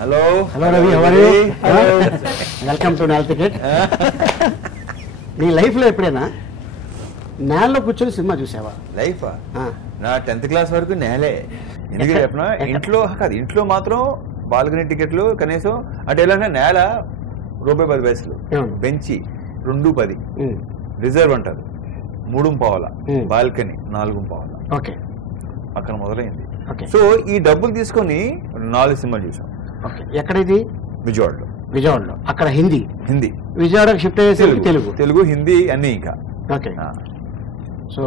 Hello. Hello Ravi, how are you? Welcome to Nal Ticket. నీ లైఫ్లో ఎప్పుడైనా నేలలో కూర్చొని సినిమా చూసావా? లైఫ్ నా 10th క్లాస్ వరకు నేలే. ఎందుకు చెప్పిన ఇంట్లో కాదు, ఇంట్లో మాత్రం బాల్కనీ టికెట్లు కనీసం అంటే ఎలా నేల ₹10 బెంచి 2.10 రిజర్వ్ అంటారు 3.5 బాల్కనీ 4.5 ఓకే అక్కడ మొదలైంది. సో ఈ డబ్బులు తీసుకొని 4 సినిమాలు చూసాం. ఎక్కడ ఇది? విజయవాడలో. అక్కడ హిందీ విజయవాడకి షిఫ్ట్ అయ్యేసరికి తెలుగు హిందీ అన్ని ఇంకా. ఓకే సో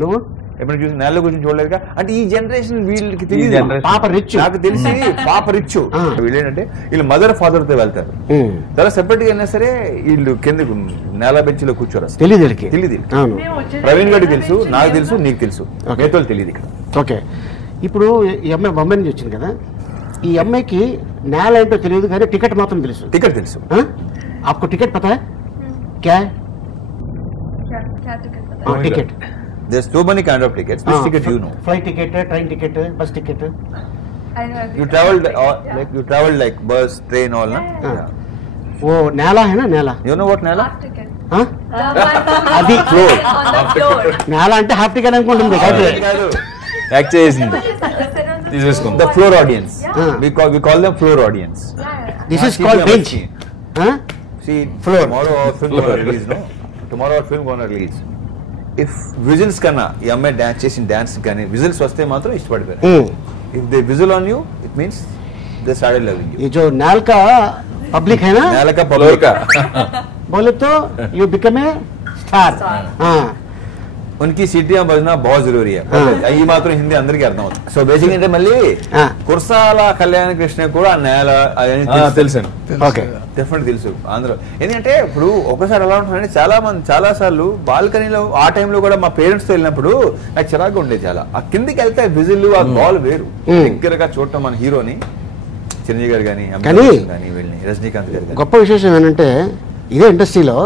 నువ్వు ఎప్పుడు చూసి నేల గురించి చూడలేదుగా. అంటే ఈ జనరేషన్ వీళ్ళకి తెలియదు. పాప రిచ్ నాకు తెలిసి పాప రిచ్ వీళ్ళు ఏంటంటే వీళ్ళు మదర్ ఫాదర్ తో వెళ్తారు. తర్వాత సెపరేట్ గా అయినా సరే వీళ్ళు కిందకు నేల బెంచ్లో కూర్చోరు. తెలియదు. ప్రవీణ్ గడికి తెలుసు, నాకు తెలుసు, నీకు తెలుసు, నేతలు తెలియదు ఇక్కడ. ఓకే ఇప్పుడు ఈ అమ్మాయి బొంబాయి నుంచి వచ్చింది కదా, ఈ అమ్మాయికి నేల ఏంటో తెలియదు కానీ టికెట్ మాత్రం తెలుసు. టికెట్ తెలుసు. आपको टिकट पता है? क्या है? Ticket. There's so many kind of tickets. Which ticket you know? Flight ticket, train ticket, bus ticket. You traveled like bus, train, all na? वो నేల है ना నేల. You know what నేల? అది నేల అంటే హాఫ్ టికెట్ అనుకుంటుంది కాదు. యాక్ట్ చేసింది. The floor audience. We call them floor audience. This is called bench. See, floor. Tomorrow our film gonna release, no? Tomorrow our film gonna release. If whistles కన్నా ఈ అమ్మాయి డాన్స్ చేసిన dance కానీ whistles వస్తే మాత్రం ఇష్టపడిపోయారు. If they whistle on you, it means they started loving you. ये जो नाल का पब्लिक है ना, नाल का पब्लिक का बोले तो you become a star. उनकी सीटियां बजना बहुत जरूरी है. ఈ మాత్రం హిందీ అందరికీ అర్థం అవుతుంది. సో బేసిక్ అంటే మళ్ళీ కుర్సాల కళ్యాణ కృష్ణ కూడా నేల తెలుసు. ఓకే డెఫినెట్ తెలుసు ఆంధ్ర. ఎందుకంటే ఇప్పుడు ఒకసారి ఎలా ఉంటుందంటే చాలా సార్లు బాల్కనీలో ఆ టైంలో కూడా మా పేరెంట్స్ తో వెళ్ళినప్పుడు నాకు చిరాకు ఉండేది చాలా. ఆ కిందికి వెళ్తే విజిల్ ఆ బాల్ వేరు దగ్గరగా చూడటం మన హీరోని చిరంజీవి గారు కానీ వెళ్ళి రజనీకాంత్ గారు. గొప్ప విశేషం ఏంటంటే ఇదే ఇండస్ట్రీలో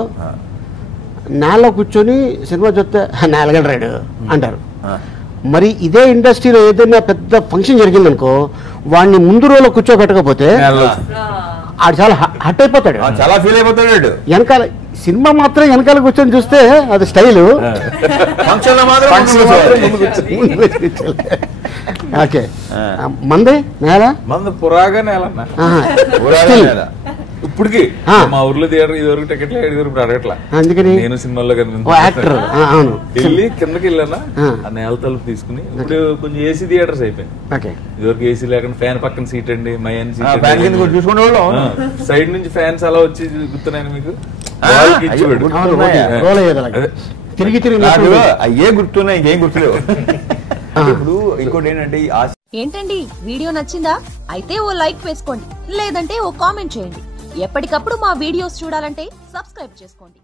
నేలలో కూర్చొని సినిమా చూస్తే నేలగడ రాడు అంటారు. మరి ఇదే ఇండస్ట్రీలో ఏదైనా పెద్ద ఫంక్షన్ జరిగిందనుకో వాడిని ముందు రోజులో కూర్చోబెట్టకపోతే ఆడు చాలా హట్ అయిపోతాడు, చాలా ఫీల్ అయిపోతాడు. వెనకాల సినిమా మాత్రం వెనకాల కూర్చొని చూస్తే అది స్టైలు. ఓకే మందే నేల పురాగా నేల ఇప్పటికి మా ఊర్లో థియేటర్ ఇదివరకు టికెట్లు అడగట్లా. అందుకని నేను సినిమాలో వెళ్ళి కిందకి వెళ్ళానా ఆ నేల తలుపు తీసుకుని. ఇప్పుడు కొంచెం ఏసీ థియేటర్స్ అయిపోయింది. ఇదివరకు ఏసీ లేకుండా ఫ్యాన్ పక్కన సీట్ అండి, మయన్ సీట్, సైడ్ నుంచి ఫ్యాన్స్ అలా వచ్చి గుర్తున్నాను మీకు. తిరిగి అయ్యే గుర్తున్నాయి, ఇంకేం గుర్తులేవు. ఇప్పుడు ఇంకోటి ఏంటండి వీడియో నచ్చిందా? అయితే ఓ లైక్ వేసుకోండి, లేదంటే ఓ కామెంట్ చేయండి. ఎప్పటికప్పుడు మా వీడియోస్ చూడాలంటే సబ్స్క్రైబ్ చేసుకోండి.